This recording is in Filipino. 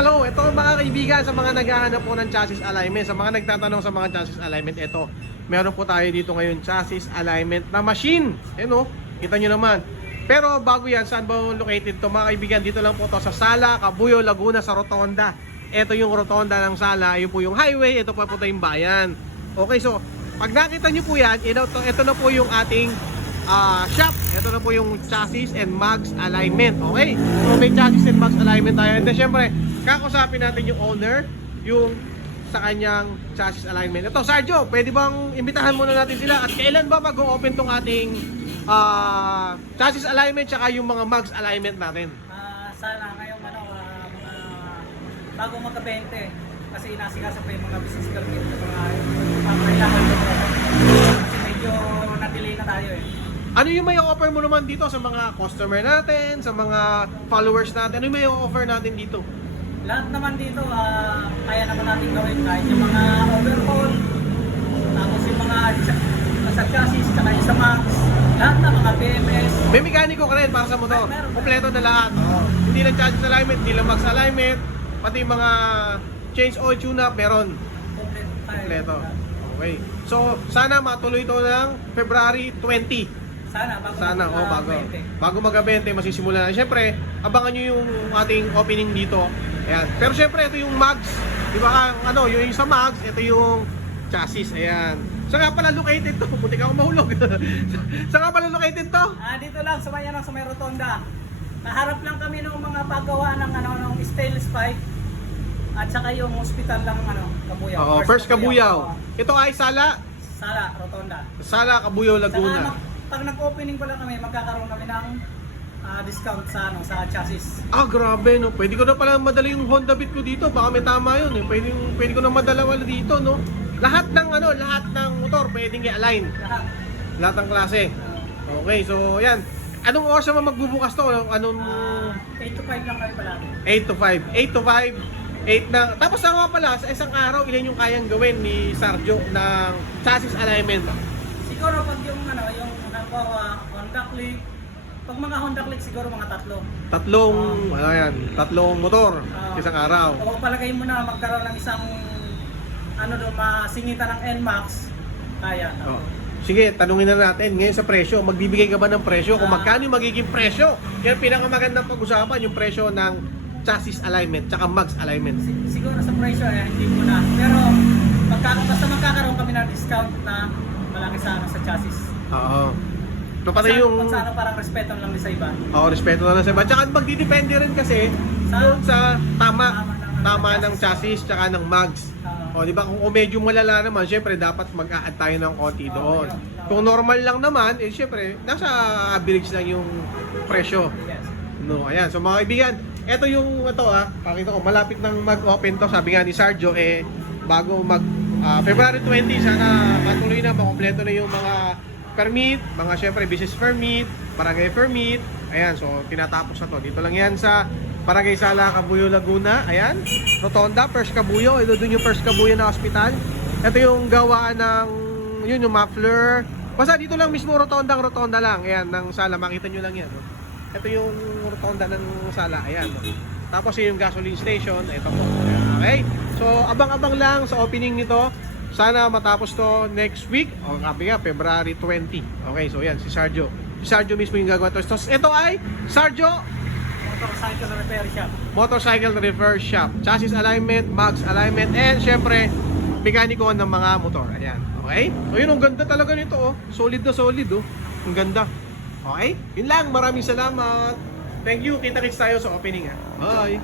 hello. Ito mga kaibigan sa mga naghahanap po ng chassis alignment, sa mga nagtatanong sa mga chassis alignment, ito. Meron po tayo dito ngayon chassis alignment na machine. Ayan o, kita nyo naman. Pero bago yan, saan ba located to mga kaibigan? Dito lang po to sa Sala, Cabuyao, Laguna, sa Rotonda. Ito yung Rotonda ng Sala, yun po yung highway, ito pa po yung bayan. Okay, so pag nakita nyo po yan, ito na po yung ating shop. Ito na po yung chassis and mags alignment. Okay, so may chassis and mags alignment tayo. And then syempre, kakusapin natin yung owner, yung sa kanyang chassis alignment. Ito, Sergio, pwede bang imbitahan muna natin sila? At kailan ba mag-open tong ating chassis alignment tsaka yung mga mags alignment natin? Sana ngayong mga bago magka-20 kasi inasikasa pa yung mga business permit, mga kailangan ko kasi medyo na-delay na tayo eh. Ano yung may offer mo naman dito sa mga customer natin, sa mga followers natin? Ano yung may offer natin dito? Lahat naman dito, kaya naman natin gawin kahit yung mga overhaul, tapos yung mga sa chassis, tsaka yung sa max, lahat na mga BMS. May mekaniko ka rin para sa motor. Kompleto na lahat. Hindi lang chassis alignment, hindi lang max alignment, pati yung mga change oil tune-up, meron. Kompleto. Okay. So, sana matuloy ito ng February 20. Sana, bago. Bago mag-20, masisimula na. Siyempre, abangan nyo yung ating opening dito. Ayan. Pero siyempre, ito yung mags. Di ba? Yung sa mags, ito yung chassis. Ayan. Saan nga pala located to? Buti ka akong mahulog. Saan nga pala located to? Dito lang, sa Mayan, sa may Rotonda. Naharap lang kami ng mga paggawa ng stainless pipe. At saka yung hospital lang, Cabuyao. Oo, First Cabuyao. Ito ay Sala, Rotonda. Sala, Cabuyao, Laguna. Pag nag-opening pala kami, magkakaroon kami ng discount sa chassis. Grabe, no? Pwede ko na pala madala yung Honda Beat ko dito. Baka may tama yun, eh. Pwede ko na madala wala dito, no? Lahat ng motor pwedeng i-align. Lahat ng klase. Okay, so yan. Anong oras naman magbubukas to? 8 to 5 lang kami palagi. 8 to 5. 8 to 5. 8 na. Tapos nga pala, sa isang araw, ilan yung kayang gawin ni Sergio ng chassis alignment? Siguro pag yung Honda Click, pag mga Honda Click siguro mga tatlo. Tatlong motor isang araw. O palagay mo na magkaroon ng isang masingitan ng NMAX, kaya. Sige, tanungin na natin ngayon sa presyo. Magbibigay ka ba ng presyo? Kung magkano yung magiging presyo? Yan pinakamagandang pag-usapan, yung presyo ng chassis alignment tsaka mags alignment. Siguro sa presyo hindi mo na. Pero basta magkakaroon kami ng discount na malaki sa chassis. Oo. So pati yung parang respeto lang sa iba. Oo, respeto na lang sa iba. Tsaka magdidepende rin kasi doon sa tama ng chassis tsaka ng mags. O di ba kung medyo malala naman, syempre dapat mag-a-add tayo ng konti doon. Kung normal lang naman, syempre nasa average lang yung presyo. No, ayan. So mga kaibigan, ito pakita ko, malapit nang mag-open to. Sabi nga ni Sergio, bago February 20, sana matuloy na, makompleto na yung mga permit, mga syempre business permit, barangay permit. Ayan, so tinatapos na to. Dito lang yan sa Barangay Sala, Cabuyao, Laguna. Ayan, Rotonda, First Cabuyao. Ito dun yung First Cabuyao na hospital. Ito yung gawaan ng, yung muffler. Basta dito lang mismo, Rotonda lang. Ayan, ng Sala, makita nyo lang yan. No? Ito yung Rotonda ng Sala. Ayan. No? Tapos yung gasoline station. Ito po. Ayan, okay? So, abang-abang lang sa opening nito. Sana matapos to next week. O kapi nga, February 20. Okay, so yan, si Sergio. Si Sergio mismo yung gagawa to. Ito ay Sergio Motorcycle Repair Shop. Chassis alignment, mags alignment, and syempre, mekaniko ng mga motor. Ayan, okay? So yun, ang ganda talaga nito, oh. Solid na solid, oh. Ang ganda. Okay? Yun lang, maraming salamat. Thank you, kita-kits tayo sa opening, ha. Bye!